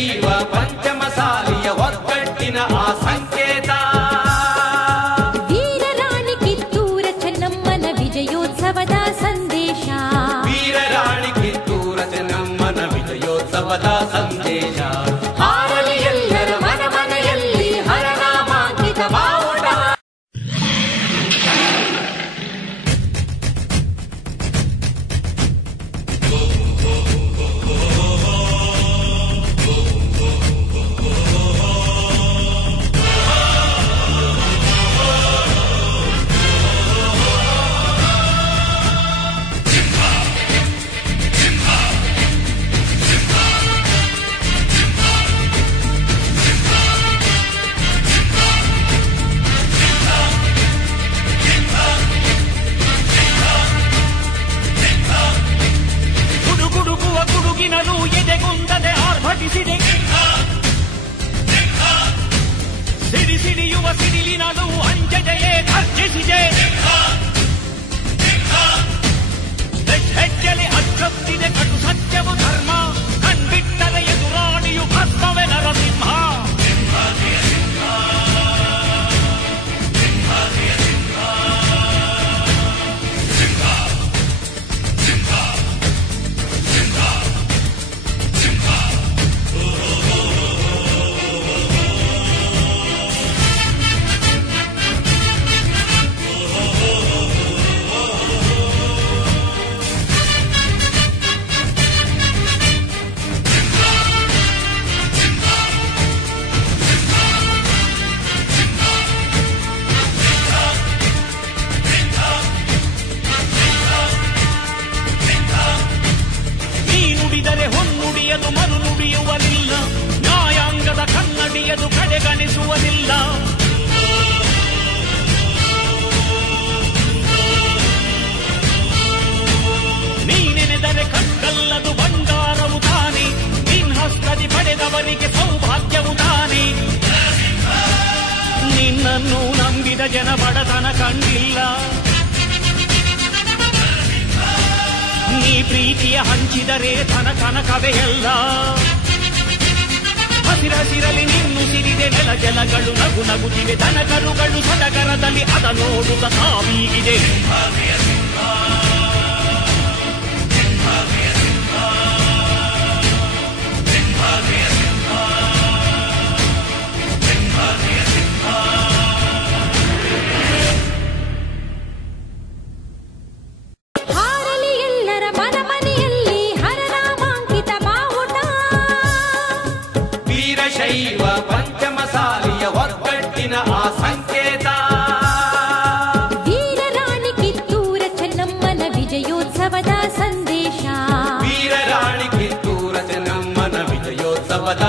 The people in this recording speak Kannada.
ವೀರಶೈವ ಪಂಚಮಸಾಲಿಯ ಒಗ್ಗಟ್ಟಿನ ಆ ಸಂಕೇತ. ವೀರರಾಣಿ ಕಿತ್ತೂರ ಚೆನ್ನಮ್ಮನ ವಿಜಯೋತ್ಸವದ ಸಂದೇಶ. ವೀರರಾಣಿ ಕಿತ್ತೂರ ಚೆನ್ನಮ್ಮನ ವಿಜಯೋತ್ಸವದ ಸಂದೇಶ. ಹಾರಲಿ ಎಲ್ಲರ ಮನ ಮನೆಯಲ್ಲಿ ಹರನಾಮಾಂಕಿತ ಬಾವುಟ. ಎದೆಗುಂದದೆ ಆರ್ಭಟಿಸಿದೆ, ಸಿಡಿ ಸಿಡಿಯುವ ಸಿಡಿಲಿನಲು ಅಂಜದೆಯೇ ಗರ್ಜಿಸಿದೆ. ಹೆಜ್ಜೆಲಿ ಅಚ್ಚೊತ್ತಿದೆ ಕಟು ಸತ್ಯವು ಧರ್ಮ, ಕಣ್ಬಿಟ್ಟರೆ ಎದುರಾಣಿಯು ಭಸ್ಮವೇ ನರಸಿಂಹ. ಹೊನ್ನುಡಿಯದು ಮರು ನುಡಿಯುವಲಿಲ್ಲ, ನ್ಯಾಯಾಂಗದ ಕನ್ನಡಿಯದು ಕಡೆಗಣಿಸುವುದಿಲ್ಲ. ನೀನೆನೆದರೆ ಕಕ್ಕಲ್ಲದು ಬಂಗಾರವು ತಾನೆ, ನಿನ್ ಹಸ್ತದಿ ಪಡೆದವರಿಗೆ ಸೌಭಾಗ್ಯವು ತಾನೆ. ನಿನ್ನನ್ನು ನಂಬಿದ ಜನ ಬಡತನ ಕಂಡಿಲ್ಲ, ನೀ ಪ್ರೀತಿಯ ಹಂಚಿದರೆ ಧನ ಕನಕವೇ ಎಲ್ಲ. ಹಸಿರಸಿರಲಿ ನಿನ್ನು ಸಿರಿದೆ ನೆಲ ಜಲಗಳು ನಗು ನಗುತ್ತಿವೆ, ದನ ಕರುಗಳು ಸಡಗರದಲ್ಲಿ ಅದ ನೋಡುತ್ತ ತಾವೀಗಿದೆ. ವೀರಶೈವ ಪಂಚಮಸಾಲಿಯ ಒಗ್ಗಟ್ಟಿನ ಆ ಸಂಕೇತ. ವೀರರಾಣಿ ಕಿತ್ತೂರ ಚೆನ್ನಮ್ಮನ ವಿಜಯೋತ್ಸವದ ಸಂದೇಶ. ವೀರರಾಣಿ ಕಿತ್ತೂರ ಚೆನ್ನಮ್ಮನ ವಿಜಯೋತ್ಸವದ